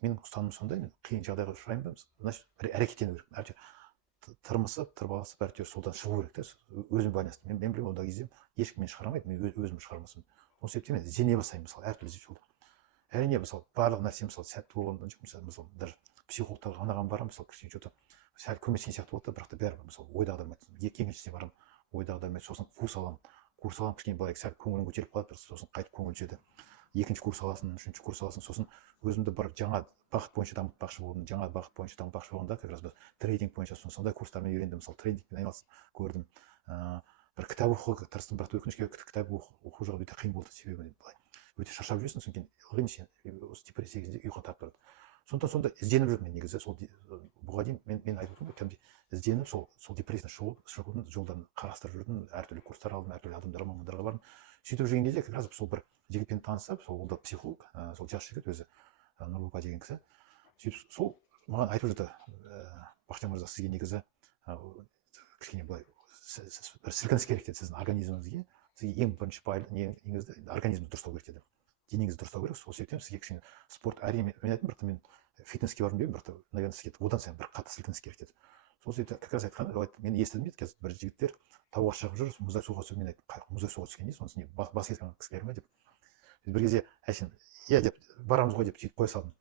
менің ұстанымым сондай, мен қиын жағдайға ұшыраймын ба, значит әрекеттену керек, әйтеуір тырмысып тырбалысып әйтеуір содан шығу керек та, өзіме байланысты. Мен білемін ондай кезде ешкім мені шығара алмайды, мен өзім шығармасам. Осы себептен мен іздене бастаймын мысалы әртүрлі жолда. Әрине мысалы барлық нәрсе мысалы сәтті болған жоқ, мысалы даже психологтарға анаған барамын, мысалы кішкене что-то сәл көмектескен сияқты болады да, бірақ та бәрібір мысалы ойдағыдай болмайды. Екіншісіне барамын, ойдағыдай болмайды, сосын курс аламын, кішкене былай сәл көңілің көтеріліп қалады, сосын қайтып көңіл түседі. Екінші курс аласың, үшінші курс аласың, сосын өзімді бір жаңа бағыт бойынша дамытпақшы болдым, болғанда как раз біз трейдинг бойынша сондай курстармен үйрендім, мысалы трейдингпен айналысып көрдім. Бір кітап оқуға тырыстым, бірақ өкінішке кітап оқу жағы өте қиын болды, себебі былай өте шаршап жүресің, содан кейін ылғи осы депрессия кезінде ұйқы тартып тұрады. Сондықтан сонда ізденіп жүрмін мен негізі, сол бұған дейін мен айтып отырмын ғой, кәдімгідей ізденіп сол депрессиядан шығудың жолдарын қарастырып жүрдім, әртүрлі курстар алдым, әртүрлі адамдарға, мамандарға бардым. сөйтіп жүрген кезде как раз сол бір жігітпен танысып, сол да психолог, сол жас жігіт өзі, Нұрлыпа деген кісі, сөйтіп сол маған айтып жүрді, Бақытжан мырза, сізге негізі кішкене былай бір сілкініс керек деді, сіздің организміңізге, сізге ең бірінші негізі организмді дұрыстау керек деді, денеңізді дұрыстау керек. Сол себептен сізге кішкене спорт, әрине мен айттым, бірақ мен фитнеске барғым келмейді, бірақ наверное сізге одан сайын бір қатты сілкініс керек деді. Сол себепті как раз айтқан, мен естідім дейді, қазір бір жігіттер тауға шығып жүр, мұздай суға түсіп, мен айттым, мұздай суға түскен дейсіз, онысы не бас кеткен кісілер ме деп. Бір кезде әшейін иә деп барамыз ғой деп сөйтіп қоя салдым.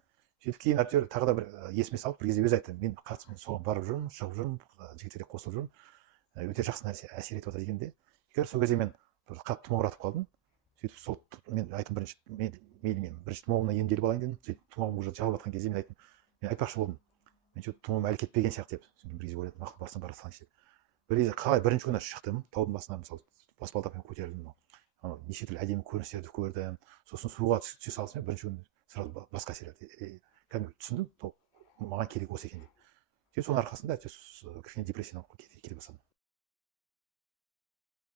Сөйтіп кейін әйтеуір тағы да бір есіме салып, бір кезде өзі айтты, мен қатысып соған барып жүрмін, шығып жүрмін, жігіттерге қосылып жүрмін, өте жақсы нәрсе әсер етіп жатыр дегенде, сол кезде мен бір қатты тұмауратып қалдым. Сөйтіп сол мен айттым, мен бірінші тұмауымнан емделіп алайын дедім. Сөйтіп тұмауым уже жабылып жатқан кезде мен айттым, мен айтпақшы болдым, мен что тұмауым әлі кетпеген сияқты деп. Сосын бір кезде ойладым, мақұл барсам бара салайыншы деп. Бір кезде қалай бірінші күні шықтым, таудың басына мысалы баспалдақпен көтерілдім, неше түрлі әдемі көріністерді көрдім. Сосын суға түсе салысымен бірінші күні сразу басқа әсер етті. Кәдімгі түсіндім, маған керек осы екен деп. Соның арқасында кішкене депрессиядан келе бастадым.